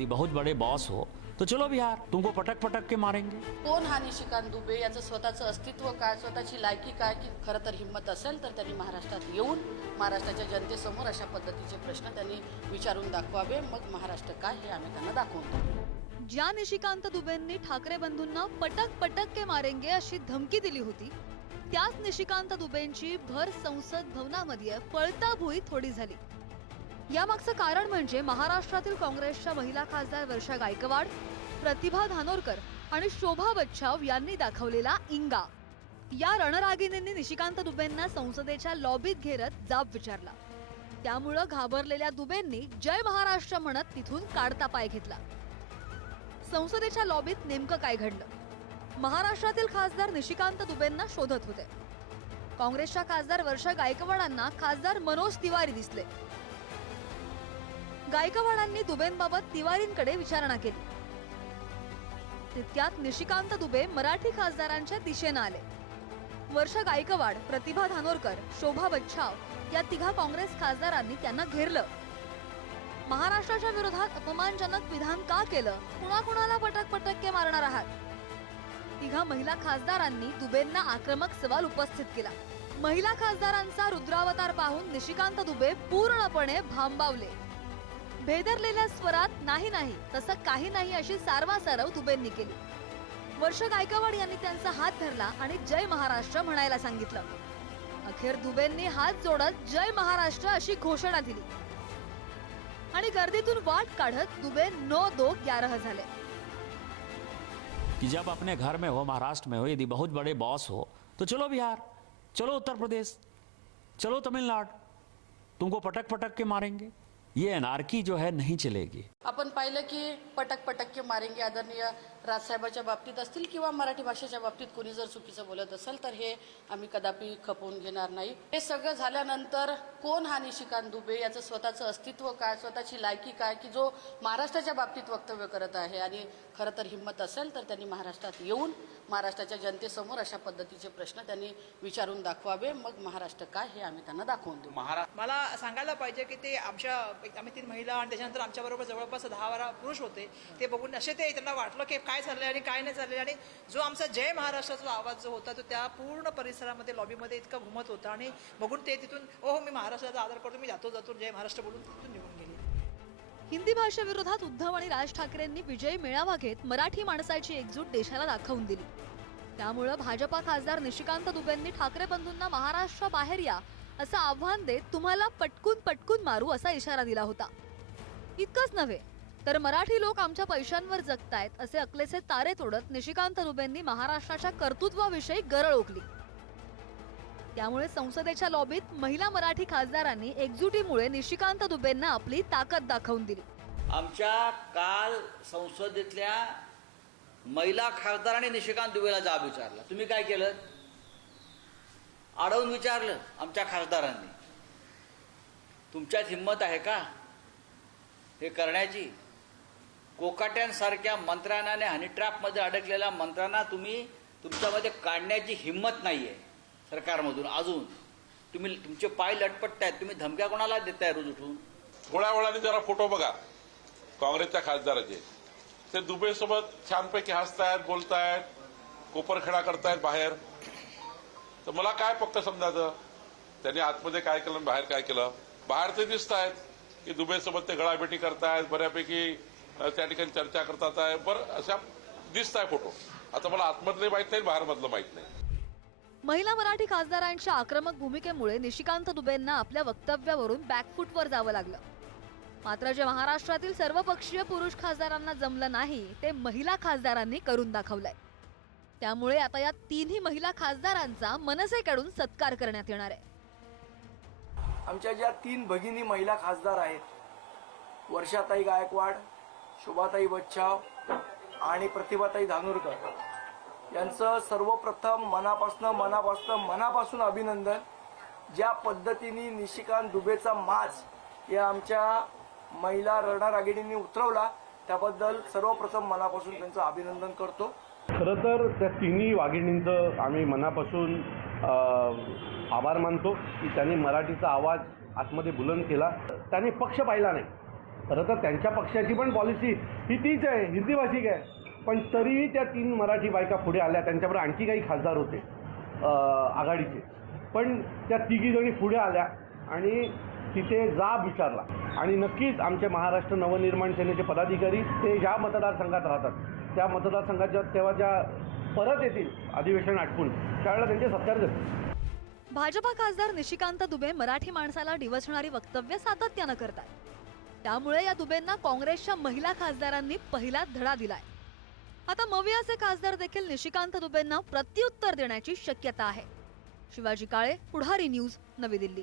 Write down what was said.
यदि बहुत बड़े बॉस हो तो चलो बिहार, तुमको पटक पटक के मारेंगे। कोण हा निशिकांत दुबे, याचं स्वतःचं अस्तित्व काय, स्वतःची लायकी काय, की खरं तर हिंमत असेल तर त्यांनी महाराष्ट्रात येऊन महाराष्ट्राच्या जनतेसमोर अशा पद्धतीचे प्रश्न त्यांनी विचारून दाखवावे. मग महाराष्ट्र काय हे आम्ही त्यांना दाखवून देऊ. ज्या निशिकांत दुबेंनी ठाकरे बंधूंना पटक पटक के मारेंगे अशी धमकी दिली होती, त्याच निशिकांत दुबेंची भर संसद भवनामध्ये पळता भुई थोडी झाली. यामागचं कारण म्हणजे महाराष्ट्रातील काँग्रेसच्या महिला खासदार वर्षा गायकवाड, प्रतिभा धानोरकर आणि शोभा बच्छाव यांनी दाखवलेला इंगा. या रणरागिणींनी निशिकांत दुबेंना संसदेच्या लॉबीत घेरत जाब विचारला. त्यामुळं घाबरलेल्या दुबेंनी जय महाराष्ट्र म्हणत तिथून काढता पाय घेतला. संसदेच्या लॉबीत नेमकं काय घडलं? महाराष्ट्रातील खासदार निशिकांत दुबेंना शोधत होते. काँग्रेसच्या खासदार वर्षा गायकवाडांना खासदार मनोज तिवारी दिसले. गायकवाडांनी दुबेंबाबत तिवारींकडे विचारणा केली. तितक्यात निशिकांत दुबे मराठी खासदारांच्या दिशेनं आले. वर्षा गायकवाड, प्रतिभा धानोरकर, शोभा बच्छाव या तिघा काँग्रेस खासदारांनी त्यांना घेरलं. महाराष्ट्राच्या विरोधात अपमानजनक विधान का केलं, कुणाकुणाला पटक पटक्के मारणार आहात? तिघा महिला खासदारांनी दुबेंना आक्रमक सवाल उपस्थित केला. महिला खासदारांचा रुद्रावतार पाहून निशिकांत दुबे पूर्णपणे भांबावले. भेदरलेल्या स्वरात नाही नाही तसं काही नाही अशी सारवासारव दुबेंनी केली. वर्षा गायकवाड यांनी त्यांचा हात धरला आणि जय महाराष्ट्र म्हणायला सांगितलं. अखेर दुबेंनी हात जोडत जय महाराष्ट्र अशी घोषणा दिली आणि गर्दीतून वाट काढत दुबे 9-2-11 झाले. कि जब अपने घर में हो, महाराष्ट्र में हो, यदि बहुत बड़े बॉस हो तो चलो बिहार, चलो उत्तर प्रदेश, चलो तमिलनाडु, तुमको पटक पटक के मारेंगे. ये एनार्की जो है नहीं चलेगी. आपण पाहिलं की पटक पटक के मारेंगे आदरणीय राजसाहेबाच्या बाबतीत असतील किंवा मराठी भाषेच्या बाबतीत कोणी जर चुकीचं बोलत असेल तर हे आम्ही कदापि खपवून घेणार नाही. हे सगळं झाल्यानंतर कोण हा निशिकांत दुबे, याचं स्वतःचं अस्तित्व काय, स्वतःची लायकी काय, की जो महाराष्ट्राच्या बाबतीत वक्तव्य करत आहे आणि खरं तर हिंमत असेल तर त्यांनी महाराष्ट्रात येऊन महाराष्ट्राच्या जनतेसमोर अशा पद्धतीचे प्रश्न त्यांनी विचारून दाखवावे. मग महाराष्ट्र काय हे आम्ही त्यांना दाखवून देऊ. मला सांगायला पाहिजे की ते आम्ही 3 महिला आणि त्याच्यानंतर आमच्याबरोबर जवळपास 10-12 पुरुष होते. ते बघून असे त्यांना वाटलं की काय चाललंय आणि काय नाही चाललंय. आणि जो आमचा जय महाराष्ट्राचा आवाज जो होता तो त्या पूर्ण परिसरामध्ये लॉबीमध्ये इतका घुमत होता. आणि बघून ते तिथून हो मी महाराष्ट्राचा आदर करतो, मी जातो जय महाराष्ट्र बोलून तिथून निघून गेले. हिंदी भाषेविरोधात उद्धव आणि राज ठाकरेंनी विजयी मेळावा घेत मराठी माणसाची एकजूट देशाला दाखवून दिली. त्यामुळे भाजपा खासदार निशिकांत दुबेंनी ठाकरे बंधूंना महाराष्ट्राबाहेर या असं आव्हान देत तुम्हाला पटकून पटकून मारू असा इशारा दिला होता. इतकंच नव्हे तर मराठी लोक आमच्या पैशांवर जगतायत असे अकलेचे तारे तोडत निशिकांत दुबेंनी महाराष्ट्राच्या कर्तृत्वाविषयी गरळ ओकली. त्यामुळे संसदेच्या लॉबीत महिला मराठी खासदारांनी एकजुटीमुळे निशिकांत दुबेंना आपली ताकद दाखवून दिली. आमच्या काल संसदेतल्या महिला खासदारांनी निशिकांत दुबेला जाब विचारला. तुम्ही काय केलं? अडवून विचारलं आमच्या खासदारांनी. तुमच्यात हिंमत आहे का हे करण्याची? कोकाट्यांसारख्या मंत्र्यांना आणि हनी ट्रॅपमध्ये अडकलेल्या मंत्र्यांना तुम्ही तुमच्यामध्ये काढण्याची हिंमत नाही आहे सरकारमधून. अजून तुमचे पाय लटपट आहेत. तुम्ही धमक्या कोणाला देताय रोज उठून? थोड्या वेळाने जरा फोटो बघा काँग्रेसच्या खासदाराचे. ते दुबेसोबत छानपैकी हसतायत, बोलतायत, कोपरखेडा करतायत बाहेर. तर मला काय पक्क समजायचं त्यांनी आतमध्ये काय केलं, बाहेर काय केलं? बाहेर ते दिसत आहेत की दुबेसोबत ते गळाभेटी करतायत, बऱ्यापैकी त्या ठिकाणी चर्चा करतात आहे. बरं अशा दिसत आहे फोटो. आता मला आतमधले माहित नाही, बाहेरमधलं माहित नाही. महिला मराठी खासदारांच्या आक्रमक भूमिकेमुळे निशिकांत दुबेंना आपल्या वक्तव्यावरून बॅकफूटवर जावं लागलं. मात्र जे महाराष्ट्रातील सर्वपक्षीय पुरुष खासदारांना जमलं नाही ते महिला खासदारांनी करून दाखवलंय. त्यामुळे आता या 3ही महिला खासदारांचा मनसेकडून सत्कार करण्यात येणार आहे. आमच्या ज्या 3 भगिनी महिला खासदार आहेत, वर्षाताई गायकवाड, शोभाताई बच्छाव आणि प्रतिभाताई धानोरकर, यांचं सर्वप्रथम मनापासून अभिनंदन. ज्या पद्धतीने निशिकांत दुबेचा माज या आमच्या महिला रणरागिणींनी उतरवला त्याबद्दल सर्वप्रथम मनापासून त्यांचं अभिनंदन करतो. खरं तर त्या 3ही वाघिणींचं आम्ही मनापासून आभार मानतो की त्यांनी मराठीचा आवाज आतमध्ये बुलंद केला. त्यांनी पक्ष पाहिला नाही, खरं तर त्यांच्या पक्षाची पण पॉलिसी ही तीच आहे, हिंदी भाषिक आहे, पण तरीही त्या 3 मराठी बायका पुढे आल्या. त्यांच्याबरोबर आणखी काही खासदार होते आघाडीचे, पण त्या 3घी जणी पुढे आल्या आणि तिथे जाब विचारला. आणि नक्कीच आमचे महाराष्ट्र नवनिर्माण सेनेचे पदाधिकारी ते ज्या मतदारसंघात राहतात त्या मतदारसंघाच्या तेव्हा ज्या परत येतील अधिवेशन आटपून त्यावेळेला त्यांचे सत्कार देतील. भाजपा खासदार निशिकांत दुबे मराठी माणसाला डिवचणारी वक्तव्य सातत्यानं करतात. त्यामुळे या दुबेंना काँग्रेसच्या महिला खासदारांनी पहिलाच धडा दिलाय. आता मवियाचे खासदार देखील निशिकांत दुबेंना प्रत्युत्तर देण्याची शक्यता आहे. शिवाजी काळे, पुढारी न्यूज, नवी दिल्ली.